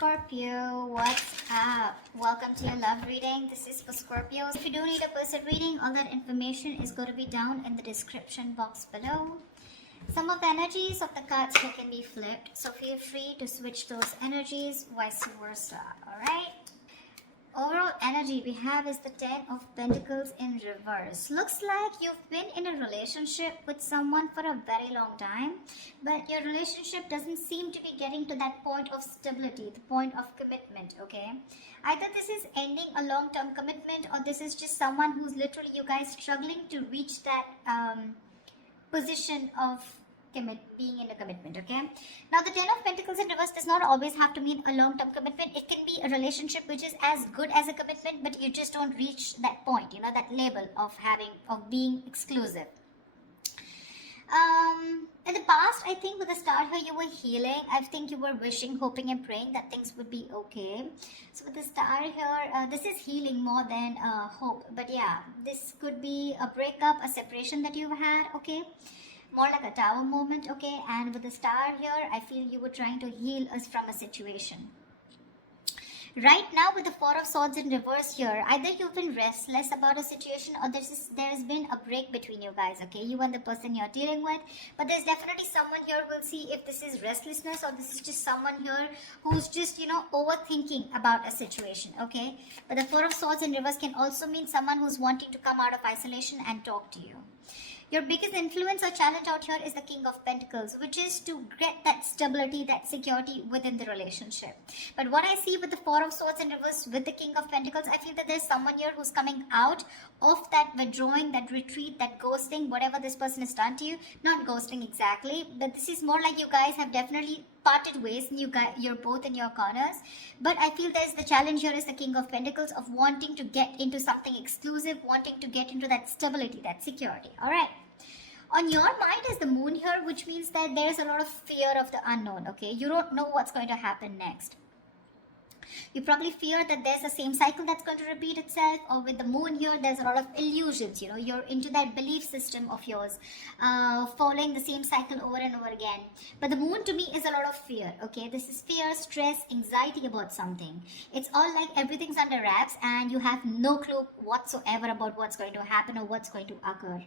Scorpio, what's up? Welcome to your love reading. This is for Scorpios. If you do need a person reading, all that information is going to be down in the description box below. Some of the energies of the cards here can be flipped, so feel free to switch those energies, vice versa. Alright? Overall energy we have is the Ten of Pentacles in reverse. Looks like you've been in a relationship with someone for a very long time, but your relationship doesn't seem to be getting to that point of stability, the point of commitment, okay? Either this is ending a long-term commitment, or this is just someone who's literally, you guys, struggling to reach that position of being in a commitment, okay? Now, the Ten of Pentacles in reverse does not always have to mean a long-term commitment. It can be a relationship which is as good as a commitment, but you just don't reach that point, you know, that label of being exclusive. In the past, I think with the Star here, you were healing. I think you were wishing, hoping and praying that things would be okay. So with the Star here, this is healing more than hope. But yeah, this could be a breakup, a separation that you've had, okay? More like a Tower moment, okay? And with the Star here, I feel you were trying to heal us from a situation. Right now, with the Four of Swords in reverse here, either you've been restless about a situation, or there's been a break between you guys, okay? You and the person you're dealing with. But there's definitely someone here, we'll see if this is restlessness or this is just someone here who's just, you know, overthinking about a situation, okay? But the Four of Swords in reverse can also mean someone who's wanting to come out of isolation and talk to you. Your biggest influence or challenge out here is the King of Pentacles, which is to get that stability, that security within the relationship. But what I see with the Four of Swords in reverse with the King of Pentacles, I feel that there's someone here who's coming out of that withdrawing, that retreat, that ghosting, whatever this person has done to you. Not ghosting exactly, but this is more like you guys have definitely parted ways and you're both in your corners. But I feel there's the challenge here is the King of Pentacles of wanting to get into something exclusive, wanting to get into that stability, that security. All right. On your mind is the Moon here, which means that there's a lot of fear of the unknown, okay? You don't know what's going to happen next. You probably fear that there's the same cycle that's going to repeat itself, or with the Moon here, there's a lot of illusions, you know, you're into that belief system of yours, following the same cycle over and over again. But the Moon to me is a lot of fear, okay? This is fear, stress, anxiety about something. It's all like everything's under wraps and you have no clue whatsoever about what's going to happen or what's going to occur.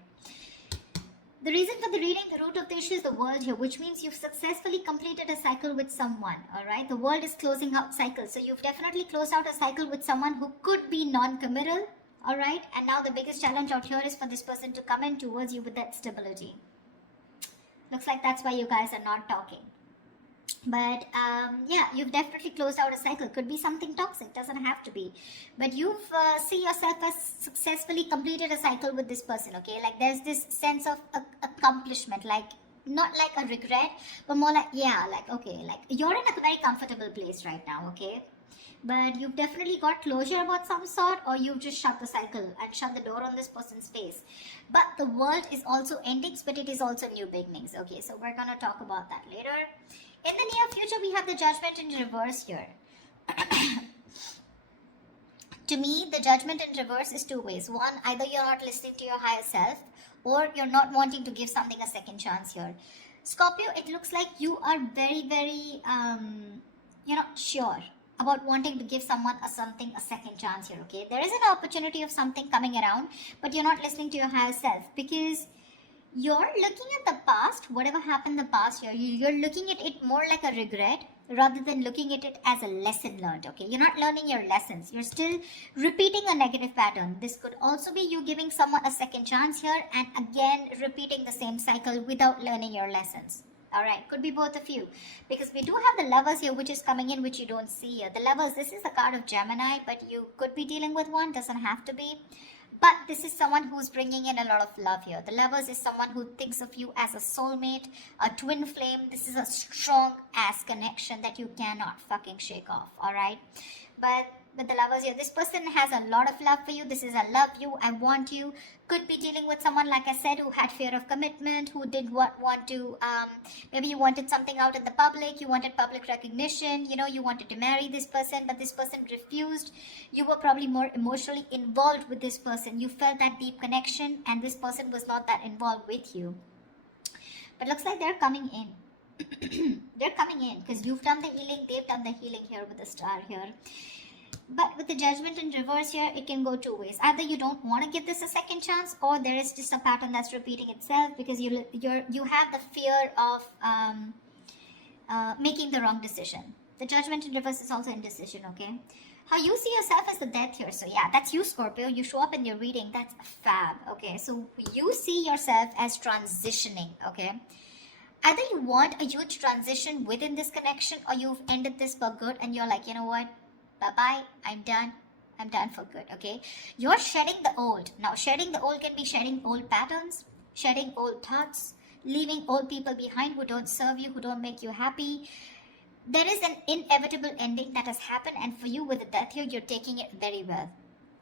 The reason for the reading, the root of the issue is the World here, which means you've successfully completed a cycle with someone, alright? The World is closing out cycles. So you've definitely closed out a cycle with someone who could be non-committal, alright? And now the biggest challenge out here is for this person to come in towards you with that stability. Looks like that's why you guys are not talking. But yeah, you've definitely closed out a cycle. Could be something toxic, doesn't have to be. But you've see yourself as successfully completed a cycle with this person, okay? Like there's this sense of accomplishment, like not like a regret, but more like, yeah, like, okay, like you're in a very comfortable place right now, okay? But you've definitely got closure about some sort, or you've just shut the cycle and shut the door on this person's face. But the world is also endings, but it is also new beginnings, okay? So we're gonna talk about that later. In the near future, we have the Judgment in reverse here. To me, the Judgment in reverse is two ways. One, either you're not listening to your higher self, or you're not wanting to give something a second chance here. Scorpio, it looks like you are very, very, sure about wanting to give someone a second chance here, okay? There is an opportunity of something coming around, but you're not listening to your higher self because you're looking at the past, whatever happened in the past year, you're looking at it more like a regret rather than looking at it as a lesson learned, okay? You're not learning your lessons. You're still repeating a negative pattern. This could also be you giving someone a second chance here and again repeating the same cycle without learning your lessons. Alright, could be both of you. Because we do have the Lovers here, which is coming in, which you don't see here. The Lovers, this is the card of Gemini, but you could be dealing with one, doesn't have to be. But this is someone who's bringing in a lot of love here. The Lovers is someone who thinks of you as a soulmate, a twin flame. This is a strong-ass connection that you cannot fucking shake off, alright? But with the Lovers here, this person has a lot of love for you. This is I love you, I want you. Could be dealing with someone, like I said, who had fear of commitment, who did want to, maybe you wanted something out in the public, you wanted public recognition, you know, you wanted to marry this person, but this person refused. You were probably more emotionally involved with this person. You felt that deep connection, and this person was not that involved with you. But looks like they're coming in. They're coming in because you've done the healing, they've done the healing here with the star here. But with the judgment in reverse here, it can go two ways. Either you don't want to give this a second chance, or there is just a pattern that's repeating itself because you have the fear of making the wrong decision. The judgment in reverse is also indecision, okay? How you see yourself as the death here. So yeah, that's you, Scorpio. You show up in your reading. That's fab, okay? So you see yourself as transitioning, okay? Either you want a huge transition within this connection, or you've ended this for good and you're like, you know what? Bye-bye, I'm done for good, okay? You're shedding the old. Now, shedding the old can be shedding old patterns, shedding old thoughts, leaving old people behind who don't serve you, who don't make you happy. There is an inevitable ending that has happened, and for you with the death here, you're taking it very well.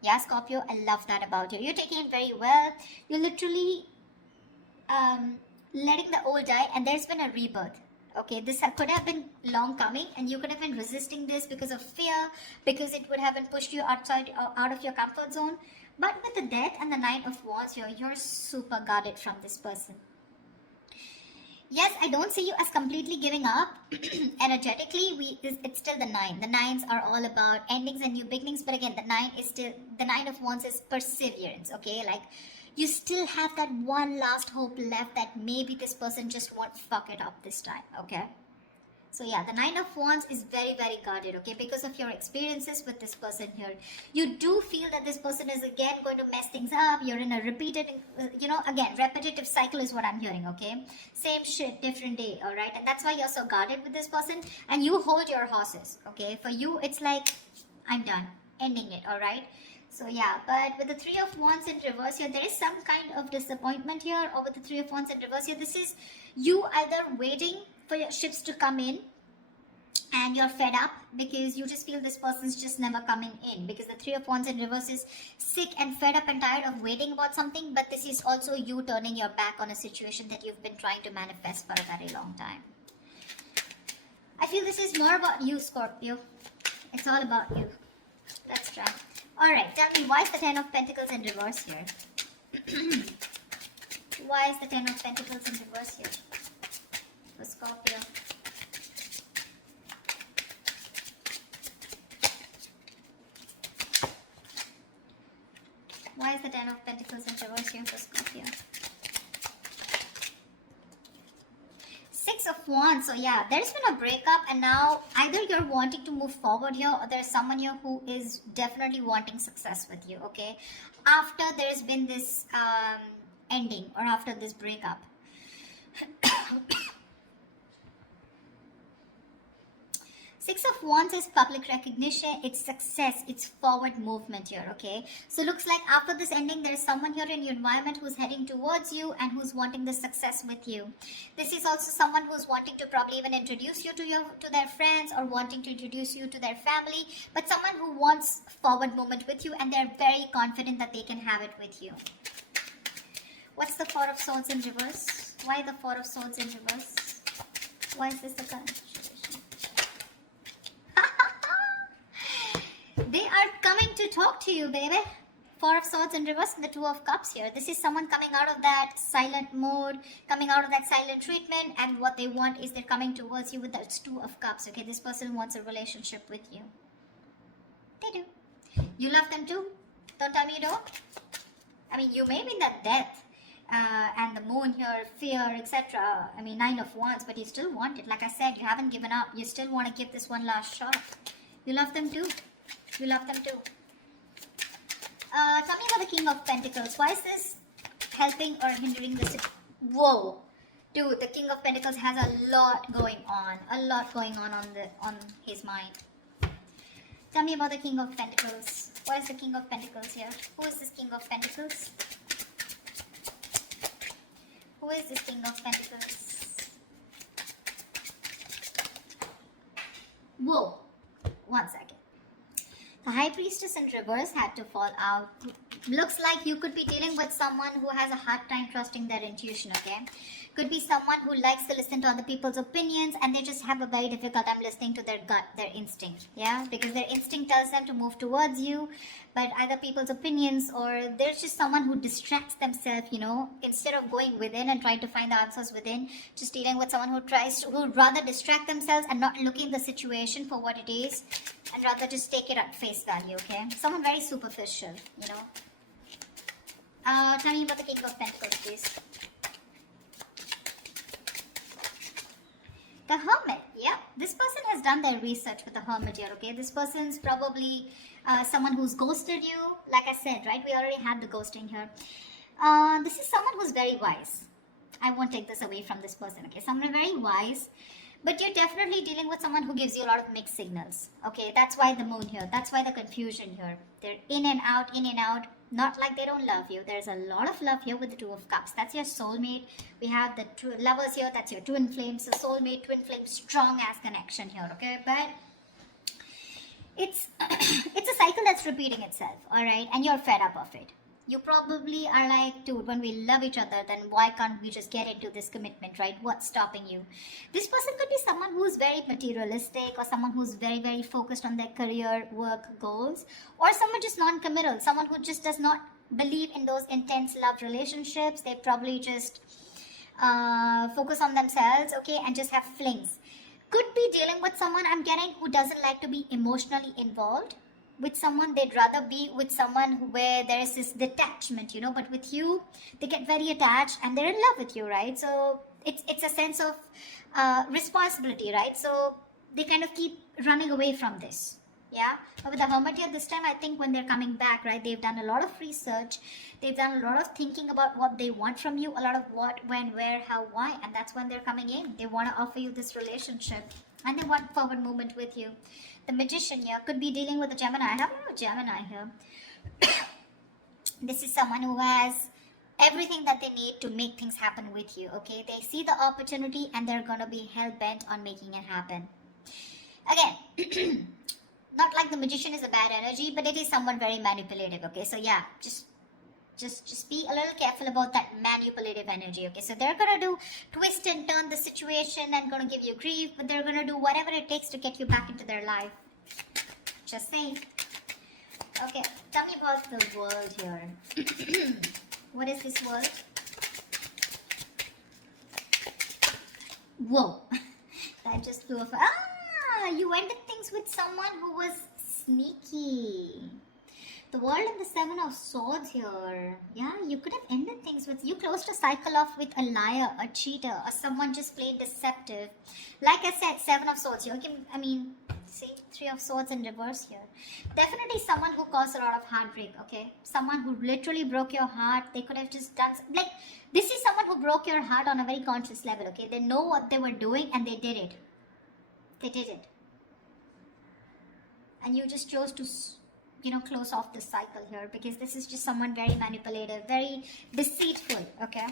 Yeah, Scorpio, I love that about you. You're taking it very well. You're literally letting the old die, and there's been a rebirth. Okay, this could have been long coming, and you could have been resisting this because of fear, because it would have been pushed you out of your comfort zone. But with the death and the Nine of Wands here, you're super guarded from this person. Yes, I don't see you as completely giving up. Energetically, it's still the nine. The nines are all about endings and new beginnings. But again, the Nine of Wands is perseverance. Okay, like you still have that one last hope left that maybe this person just won't fuck it up this time. Okay. So yeah, the Nine of Wands is very, very guarded, okay, because of your experiences with this person here. You do feel that this person is again going to mess things up. You're in a repeated, again, repetitive cycle is what I'm hearing, okay? Same shit, different day, all right? And that's why you're so guarded with this person, and you hold your horses, okay? For you, it's like, I'm done, ending it, all right? So yeah, but with the Three of Wands in reverse here, there is some kind of disappointment here, or with the Three of Wands in reverse here, this is you either waiting for your ships to come in and you're fed up because you just feel this person's just never coming in, because the Three of Wands in reverse is sick and fed up and tired of waiting about something, but this is also you turning your back on a situation that you've been trying to manifest for a very long time. I feel this is more about you, Scorpio. It's all about you. Let's try. Alright, tell me, why is the Ten of Pentacles in reverse here? Why is the Ten of Pentacles in reverse here for Scorpio? Why is the Ten of Pentacles in reverse here for Scorpio? Six of Wands. So yeah, there's been a breakup, and now either you're wanting to move forward here, or there's someone here who is definitely wanting success with you, okay? After there's been this ending, or after this breakup. Six of Wands is public recognition, it's success, it's forward movement here, okay? So looks like after this ending, there is someone here in your environment who's heading towards you and who's wanting the success with you. This is also someone who's wanting to probably even introduce you to their friends, or wanting to introduce you to their family, but someone who wants forward movement with you, and they're very confident that they can have it with you. What's the Four of Swords in reverse? Why the Four of Swords in reverse? Why is this the card? They are coming to talk to you, baby. Four of Swords in reverse and the Two of Cups here. This is someone coming out of that silent mode, coming out of that silent treatment, and what they want is they're coming towards you with that Two of Cups, okay? This person wants a relationship with you. They do. You love them too. Don't tell me you don't. I mean, you may be in that death and the moon here, fear, etc. I mean, Nine of Wands, but you still want it. Like I said, you haven't given up. You still want to give this one last shot. You love them too. You love them too. Tell me about the King of Pentacles. Why is this helping or hindering this? Whoa. Dude, the King of Pentacles has a lot going on. A lot going on his mind. Tell me about the King of Pentacles. Why is the King of Pentacles here? Who is this King of Pentacles? Who is this King of Pentacles? Whoa. 1 second. The High Priestess in reverse had to fall out. Looks like you could be dealing with someone who has a hard time trusting their intuition, okay? Could be someone who likes to listen to other people's opinions, and they just have a very difficult time listening to their gut, their instinct, yeah? Because their instinct tells them to move towards you, but either people's opinions, or there's just someone who distracts themselves, instead of going within and trying to find the answers within, just dealing with someone who rather distract themselves and not look in the situation for what it is, and rather just take it at face value, okay? Someone very superficial, Tell me about the King of Pentacles, please. The Hermit, yeah. This person has done their research with the Hermit here, okay? This person's probably someone who's ghosted you. Like I said, right? We already had the ghosting here. This is someone who's very wise. I won't take this away from this person, okay? Someone very wise. But you're definitely dealing with someone who gives you a lot of mixed signals, okay? That's why the moon here. That's why the confusion here. They're in and out, in and out. Not like they don't love you. There's a lot of love here with the Two of Cups. That's your soulmate. We have the two lovers here. That's your twin flame. So soulmate, twin flame, strong ass connection here, okay? But it's it's a cycle that's repeating itself, all right? And you're fed up of it. You probably are like, dude, when we love each other, then why can't we just get into this commitment, right? What's stopping you? This person could be someone who's very materialistic, or someone who's very, very focused on their career, work, goals, or someone just non-committal, someone who just does not believe in those intense love relationships. They probably just focus on themselves, okay, and just have flings. Could be dealing with someone, I'm getting, who doesn't like to be emotionally involved with someone. They'd rather be with someone where there is this detachment, but with you they get very attached and they're in love with you, right? So it's a sense of responsibility, right? So they kind of keep running away from this, yeah. But with the Hermit here this time, I think when they're coming back, right, they've done a lot of research, they've done a lot of thinking about what they want from you, a lot of what, when, where, how, why, and that's when they're coming in. They want to offer you this relationship and they want forward movement with you. The Magician here could be dealing with a Gemini. I have a Gemini here. This is someone who has everything that they need to make things happen with you, okay? They see the opportunity and they're going to be hell-bent on making it happen. Again, not like the Magician is a bad energy, but it is someone very manipulative, okay? So yeah, just be a little careful about that manipulative energy, okay? So they're gonna do twist and turn the situation and gonna give you grief, but they're gonna do whatever it takes to get you back into their life. Just saying. Okay, tell me about the world here. What is this world? Whoa, that just flew off. You ended things with someone who was sneaky. The World and the Seven of Swords here. Yeah, you could have ended things with, you closed a cycle off with a liar, a cheater, or someone just plain deceptive. Like I said, Seven of Swords. See, Three of Swords in reverse here. Definitely someone who caused a lot of heartbreak, okay? Someone who literally broke your heart. They could have just done, this is someone who broke your heart on a very conscious level, okay? They know what they were doing and they did it. They did it. And you just chose to close off this cycle here, because this is just someone very manipulative, very deceitful, okay?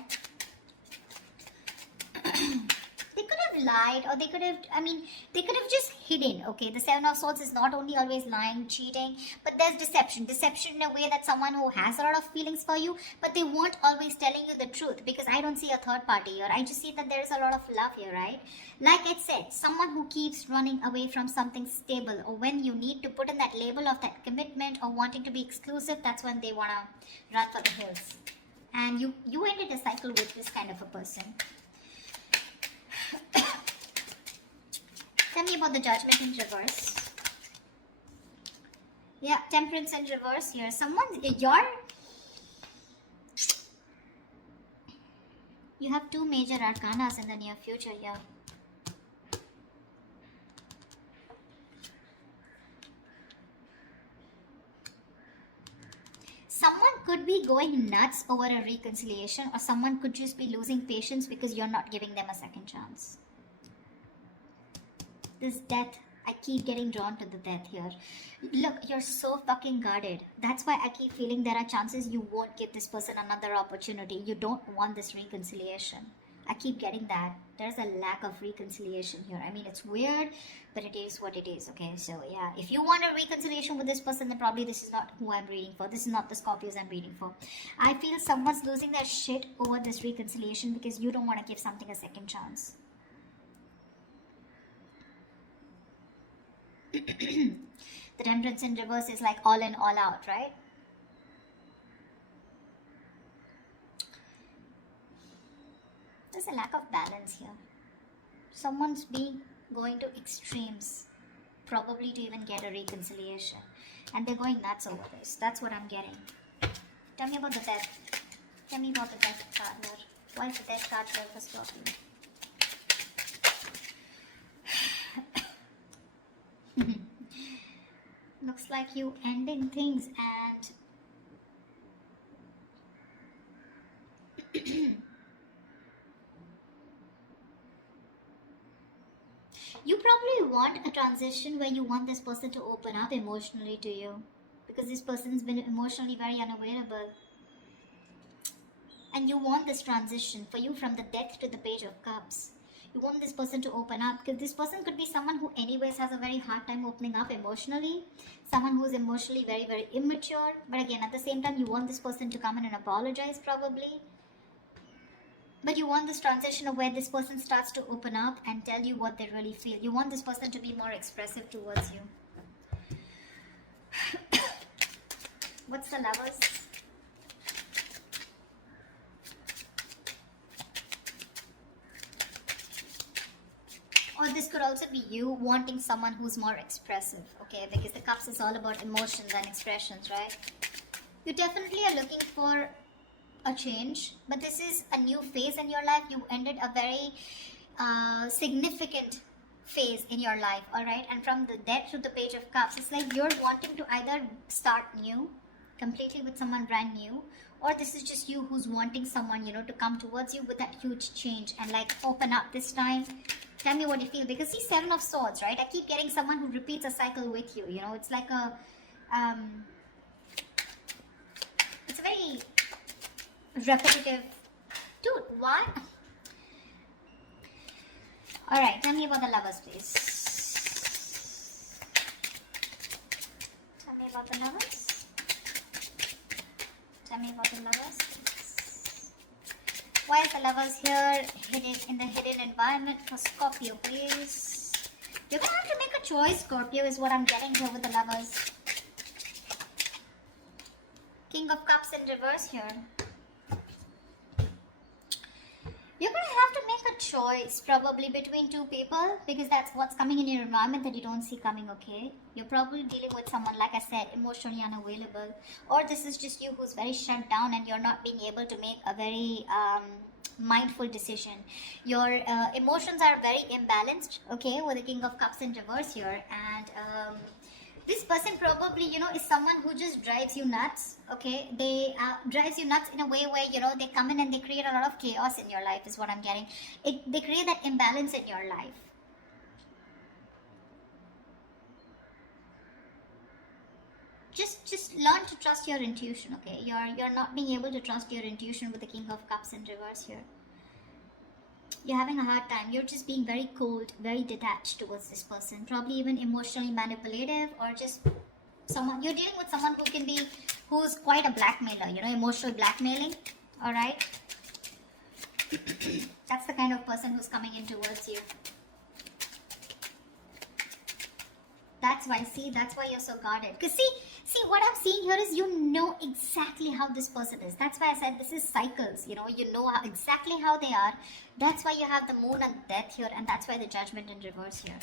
They could have lied, or they could have just hidden, okay? The Seven of Swords is not only always lying, cheating, but there's deception in a way that someone who has a lot of feelings for you, but they won't always telling you the truth, because I don't see a third party here. I just see that there's a lot of love here, right? Like I said, someone who keeps running away from something stable, or when you need to put in that label of that commitment or wanting to be exclusive, that's when they want to run for the hills. And you ended a cycle with this kind of a person. Tell me about the Judgment in reverse. Yeah, Temperance in reverse here. You have two major arcanas in the near future here. Someone could be going nuts over a reconciliation, or someone could just be losing patience because you're not giving them a second chance. This death, I keep getting drawn to the death here. Look, you're so fucking guarded. That's why I keep feeling there are chances you won't give this person another opportunity. You don't want this reconciliation. I keep getting that. There's a lack of reconciliation here. I mean, it's weird, but it is what it is, okay? So, yeah, if you want a reconciliation with this person, then probably this is not who I'm reading for. This is not the Scorpios I'm reading for. I feel someone's losing their shit over this reconciliation because you don't want to give something a second chance. The Temperance in reverse is like all in, all out, right? There's a lack of balance here. Someone's going to extremes, probably to even get a reconciliation. And they're going nuts over this. That's what I'm getting. Tell me about the death. Tell me about the death card here. Why is the death card here for Scorpio? Looks like you ending things and you probably want a transition where you want this person to open up emotionally to you, because this person's been emotionally very unavailable. And you want this transition for you from the Death to the Page of Cups. You want this person to open up, because this person could be someone who anyways has a very hard time opening up emotionally. Someone who is emotionally very, very immature. But again, at the same time, you want this person to come in and apologize probably. But you want this transition of where this person starts to open up and tell you what they really feel. You want this person to be more expressive towards you. What's the Lovers? Or this could also be you wanting someone who's more expressive, okay? Because the Cups is all about emotions and expressions, right? You definitely are looking for a change, but this is a new phase in your life. You ended a very significant phase in your life, all right? And from the Death to the Page of Cups, it's like you're wanting to either start new, completely with someone brand new, or this is just you who's wanting someone, you know, to come towards you with that huge change and like open up this time. Tell me what you feel, because see, Seven of Swords, right? I keep getting someone who repeats a cycle with you, you know, it's like a it's a very repetitive. Dude, what? Alright, tell me about the Lovers, please. Tell me about the Lovers. Tell me about the Lovers. Why is the Lovers here hidden in the hidden environment for Scorpio, please? You're gonna have to make a choice, Scorpio, is what I'm getting here with the Lovers. King of Cups in reverse here. You're going to have to make a choice probably between two people, because that's what's coming in your environment that you don't see coming, okay? You're probably dealing with someone, like I said, emotionally unavailable. Or this is just you who's very shut down and you're not being able to make a very mindful decision. Your emotions are very imbalanced, okay, with the King of Cups in reverse here. And this person probably, you know, is someone who just drives you nuts, okay? They drives you nuts in a way where, you know, they come in and they create a lot of chaos in your life is what I'm getting. They create that imbalance in your life. Just learn to trust your intuition, okay? You're not being able to trust your intuition with the King of Cups in reverse here. You're having a hard time. You're just being very cold, very detached towards this person. Probably even emotionally manipulative, or just someone, you're dealing with someone who's quite a blackmailer, you know, emotional blackmailing, all right? That's the kind of person who's coming in towards you. That's why you're so guarded. Because see, what I'm seeing here is you know exactly how this person is. That's why I said this is cycles, you know, you know exactly how they are. That's why you have the Moon and Death here, and that's why the Judgment in reverse here.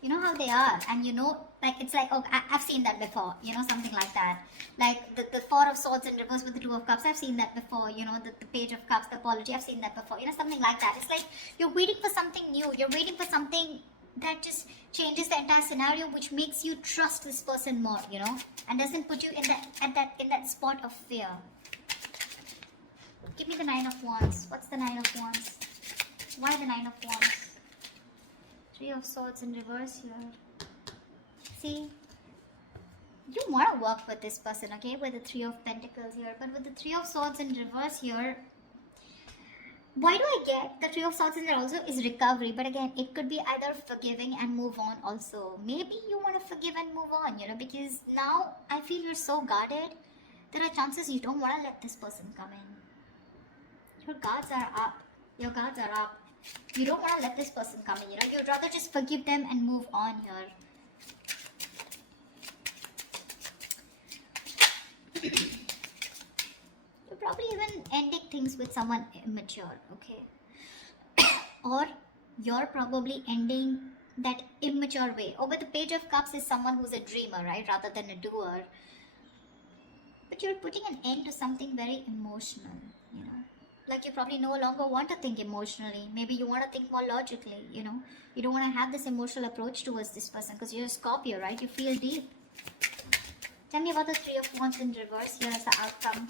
You know how they are, and you know, like, it's like, oh, I've seen that before, you know, something like that. Like the Four of Swords in reverse with the Two of Cups, I've seen that before, you know, the Page of Cups, the apology, I've seen that before, you know, something like that. It's like you're waiting for something new, you're waiting for something that just changes the entire scenario, which makes you trust this person more, you know, and doesn't put you in that spot of fear. Give me the Nine of Wands. What's the Nine of Wands? Why the Nine of Wands? Three of Swords in reverse here. See, you want to work with this person, okay, with the Three of Pentacles here, but with the Three of Swords in reverse here, why do I get the Three of Swords in there also is recovery? But again, it could be either forgiving and move on also. Maybe you want to forgive and move on, you know, because now I feel you're so guarded. There are chances you don't want to let this person come in. Your guards are up. Your guards are up. You don't want to let this person come in, you know. You'd rather just forgive them and move on here. ending things with someone immature, okay? Or you're probably ending that immature way. Or with the Page of Cups is someone who's a dreamer, right, rather than a doer. But you're putting an end to something very emotional, you know. Like you probably no longer want to think emotionally. Maybe you want to think more logically, you know. You don't want to have this emotional approach towards this person because you're a Scorpio, right? You feel deep. Tell me about the Three of Wands in reverse here as the outcome.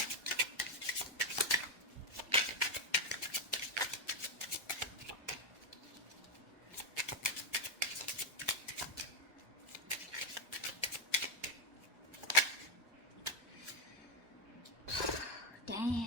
Damn.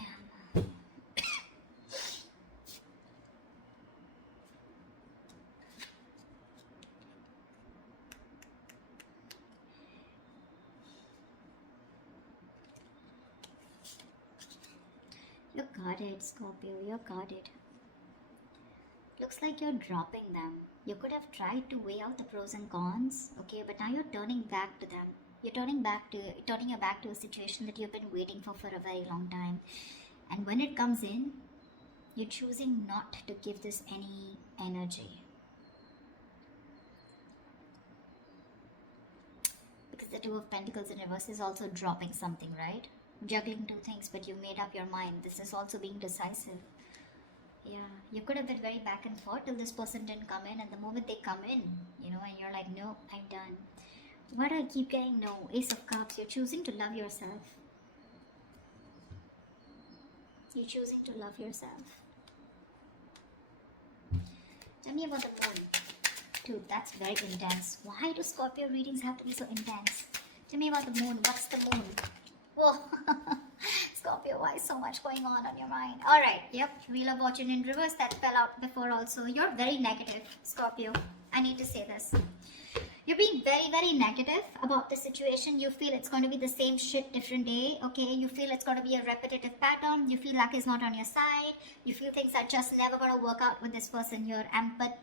You're guarded, Scorpio. You're guarded. Looks like you're dropping them. You could have tried to weigh out the pros and cons, okay, but now you're turning back to them. You're turning your back to a situation that you've been waiting for a very long time. And when it comes in, you're choosing not to give this any energy. Because the Two of Pentacles in reverse is also dropping something, right? Juggling two things, but you made up your mind. This is also being decisive. Yeah, you could have been very back and forth till this person didn't come in, and the moment they come in, you know, and you're like, no, I'm done. Why do I keep getting no? Ace of Cups, you're choosing to love yourself. You're choosing to love yourself. Tell me about the moon. Dude, that's very intense. Why do Scorpio readings have to be so intense? Tell me about the moon. What's the moon? Whoa. Scorpio, why is so much going on your mind? Alright, yep. Wheel of Fortune in reverse. That fell out before also. You're very negative, Scorpio. I need to say this. You're being very, very negative about the situation. You feel it's going to be the same shit different day, okay? You feel it's going to be a repetitive pattern. You feel luck is not on your side. You feel things are just never going to work out with this person here. But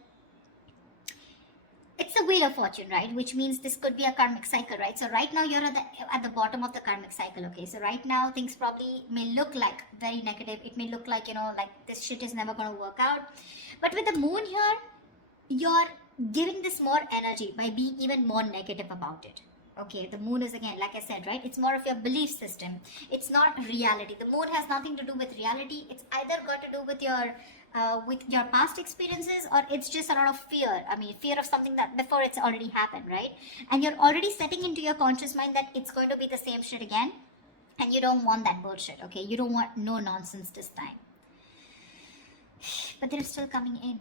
it's a Wheel of Fortune, right? Which means this could be a karmic cycle, right? So right now you're at the bottom of the karmic cycle, okay? So right now things probably may look like very negative. It may look like, you know, like this shit is never going to work out. But with the moon here, you're giving this more energy by being even more negative about it. Okay, the moon is, again, like I said, right? It's more of your belief system. It's not reality. The moon has nothing to do with reality. It's either got to do with your past experiences, or it's just a lot of fear. I mean, fear of something that before it's already happened, right? And you're already setting into your conscious mind that it's going to be the same shit again. And you don't want that bullshit, okay? You don't want no nonsense this time. But they're still coming in.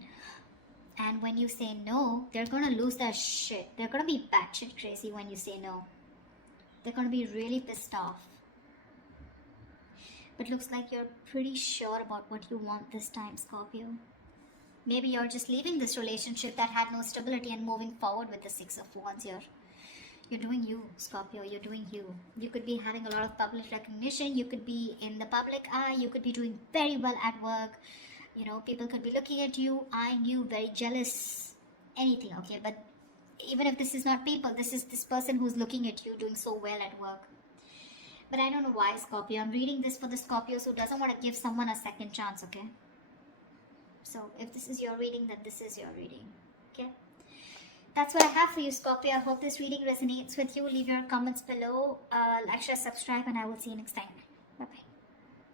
And when you say no, they're going to lose their shit. They're going to be batshit crazy when you say no. They're going to be really pissed off. But looks like you're pretty sure about what you want this time, Scorpio. Maybe you're just leaving this relationship that had no stability and moving forward with the Six of Wands here. You're doing you, Scorpio. You're doing you. You could be having a lot of public recognition. You could be in the public eye. You could be doing very well at work. You know, people could be looking at you, eyeing you, very jealous, anything, okay? But even if this is not people, this is this person who's looking at you doing so well at work. But I don't know why, Scorpio. I'm reading this for the Scorpios who doesn't want to give someone a second chance, okay? So if this is your reading, then this is your reading, okay? That's what I have for you, Scorpio. I hope this reading resonates with you. Leave your comments below, like, share, subscribe, and I will see you next time. Bye-bye.